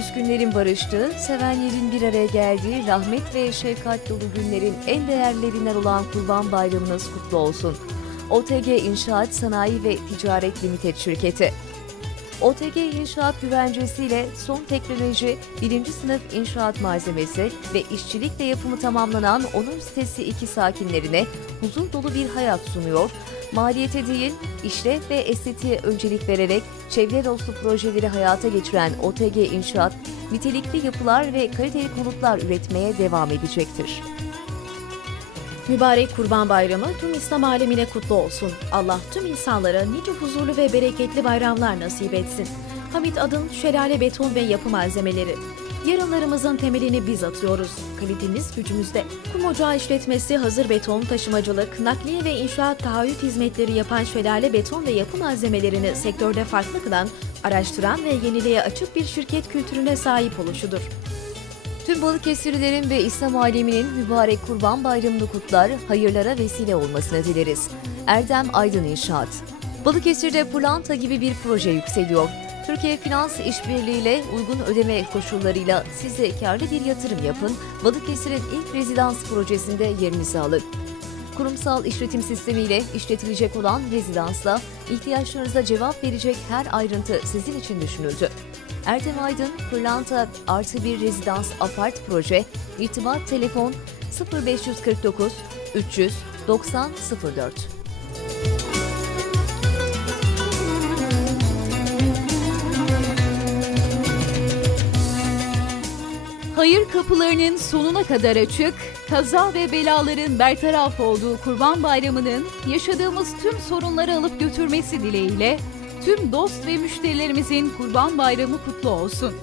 küskünlerin barıştığı, sevenlerin bir araya geldiği, rahmet ve şefkat dolu günlerin en değerlerinden olan Kurban Bayramınız kutlu olsun. OTG İnşaat Sanayi ve Ticaret Limited Şirketi. OTG İnşaat güvencesiyle son teknoloji, birinci sınıf inşaat malzemesi ve işçilikle yapımı tamamlanan Onur sitesi 2 sakinlerine huzur dolu bir hayat sunuyor. Maliyete değil, işlev ve estetiğe öncelik vererek çevre dostu projeleri hayata geçiren OTG İnşaat, nitelikli yapılar ve kaliteli konutlar üretmeye devam edecektir. Mübarek Kurban Bayramı tüm İslam alemine kutlu olsun. Allah tüm insanlara nice huzurlu ve bereketli bayramlar nasip etsin. Hamit Adın Şelale Beton ve Yapı Malzemeleri. Yarınlarımızın temelini biz atıyoruz. Kalitemiz gücümüzde. Kum Ocağı işletmesi hazır beton, taşımacılık, nakliye ve inşaat taahhüt hizmetleri yapan Şelale Beton ve Yapı Malzemelerini sektörde farklı kılan, araştıran ve yeniliğe açık bir şirket kültürüne sahip oluşudur. Tüm Balıkesirlilerin ve İslam aleminin mübarek Kurban Bayramını kutlar, hayırlara vesile olmasını dileriz. Erdem Aydın İnşaat Balıkesir'de Pırlanta gibi bir proje yükseliyor. Türkiye Finans İşbirliği ile uygun ödeme koşullarıyla size karlı bir yatırım yapın, Balıkesir'in ilk rezidans projesinde yerinizi alın. Kurumsal işletim sistemiyle işletilecek olan rezidansla ihtiyaçlarınıza cevap verecek her ayrıntı sizin için düşünüldü. Erdem Aydın, Pırlanta artı bir rezidans apart proje, irtibat telefon 0549 300 90 04. Hayır kapılarının sonuna kadar açık, kaza ve belaların bertaraf olduğu Kurban Bayramı'nın yaşadığımız tüm sorunları alıp götürmesi dileğiyle tüm dost ve müşterilerimizin Kurban Bayramı kutlu olsun.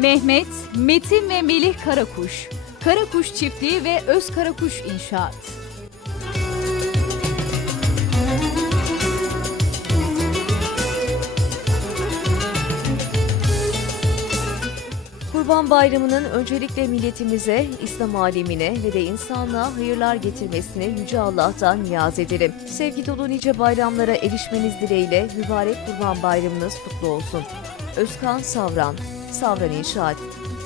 Mehmet, Metin ve Melih Karakuş, Karakuş Çiftliği ve Öz Karakuş İnşaat. Kurban Bayramı'nın öncelikle milletimize, İslam alemine ve de insanlığa hayırlar getirmesini Yüce Allah'tan niyaz ederim. Sevgi dolu nice bayramlara erişmeniz dileğiyle mübarek Kurban Bayramınız kutlu olsun. Özkan Savran, Savran İnşaat.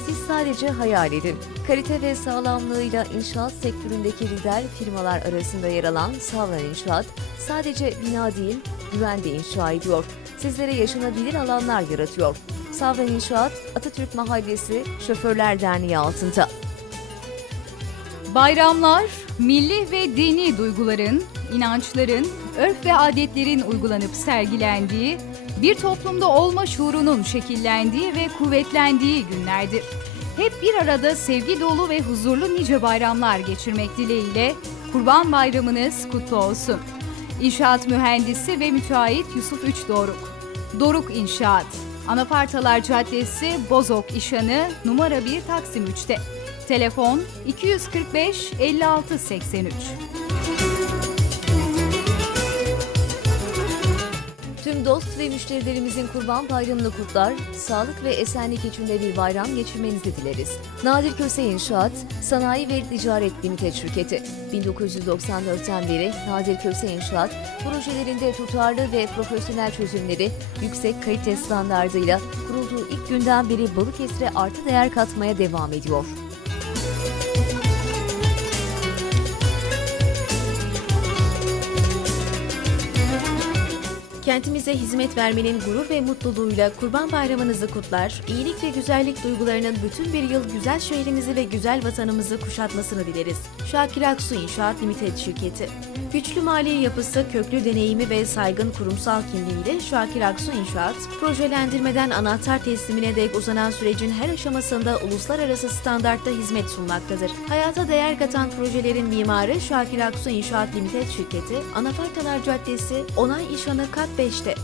Siz sadece hayal edin. Kalite ve sağlamlığıyla inşaat sektöründeki lider firmalar arasında yer alan Savran İnşaat, sadece bina değil, güvende inşa ediyor. Sizlere yaşanabilir alanlar yaratıyor. Savran İnşaat, Atatürk Mahallesi Şoförler Derneği altında. Bayramlar, milli ve dini duyguların, inançların, örf ve adetlerin uygulanıp sergilendiği, bir toplumda olma şuurunun şekillendiği ve kuvvetlendiği günlerdir. Hep bir arada sevgi dolu ve huzurlu nice bayramlar geçirmek dileğiyle Kurban Bayramınız kutlu olsun. İnşaat mühendisi ve müteahhit Yusuf Üç Doruk. Doruk İnşaat. Anafartalar Caddesi, Bozok İşanı, numara 1 Taksim 3'te. Telefon 245 56 83. dost ve müşterilerimizin Kurban Bayramını kutlar, sağlık ve esenlik içinde bir bayram geçirmenizi dileriz. Nadir Köse İnşaat, Sanayi ve Ticaret Limited Şirketi. 1994'ten beri Nadir Köse İnşaat, projelerinde tutarlı ve profesyonel çözümleri yüksek kalite standardıyla kurulduğu ilk günden beri Balıkesir'e artı değer katmaya devam ediyor. Kentimize hizmet vermenin gurur ve mutluluğuyla Kurban Bayramınızı kutlar, iyilik ve güzellik duygularının bütün bir yıl güzel şehrimizi ve güzel vatanımızı kuşatmasını dileriz. Şakir Aksu İnşaat Limited Şirketi Güçlü mali yapısı, köklü deneyimi ve saygın kurumsal kimliğiyle Şakir Aksu İnşaat, projelendirmeden anahtar teslimine dek uzanan sürecin her aşamasında uluslararası standartta hizmet sunmaktadır. Hayata değer katan projelerin mimarı Şakir Aksu İnşaat Limited Şirketi, Anafartalar Caddesi, Onay İşanı Kat 5'te.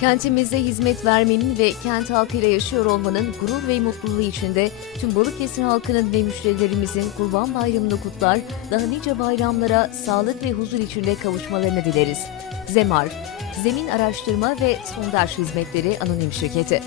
Kentimize hizmet vermenin ve kent halkıyla yaşıyor olmanın gurur ve mutluluğu içinde tüm Balıkesir halkının ve müşterilerimizin Kurban Bayramını kutlar, daha nice bayramlara sağlık ve huzur içinde kavuşmalarını dileriz. Zemar, Zemin Araştırma ve Sondaj Hizmetleri Anonim Şirketi.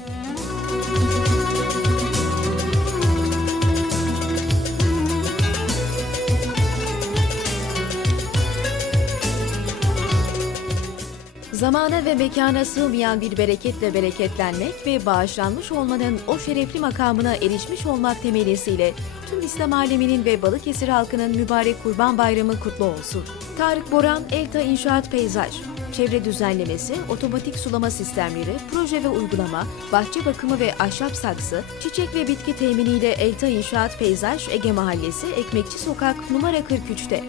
Zamana ve mekana sığmayan bir bereketle bereketlenmek ve bağışlanmış olmanın o şerefli makamına erişmiş olmak temelisiyle tüm İslam aleminin ve Balıkesir halkının mübarek Kurban Bayramı kutlu olsun. Tarık Boran, Elta İnşaat Peyzaj çevre düzenlemesi, otomatik sulama sistemleri, proje ve uygulama, bahçe bakımı ve ahşap saksı, çiçek ve bitki teminiyle Elta İnşaat Peyzaj Ege Mahallesi Ekmekçi Sokak numara 43'te.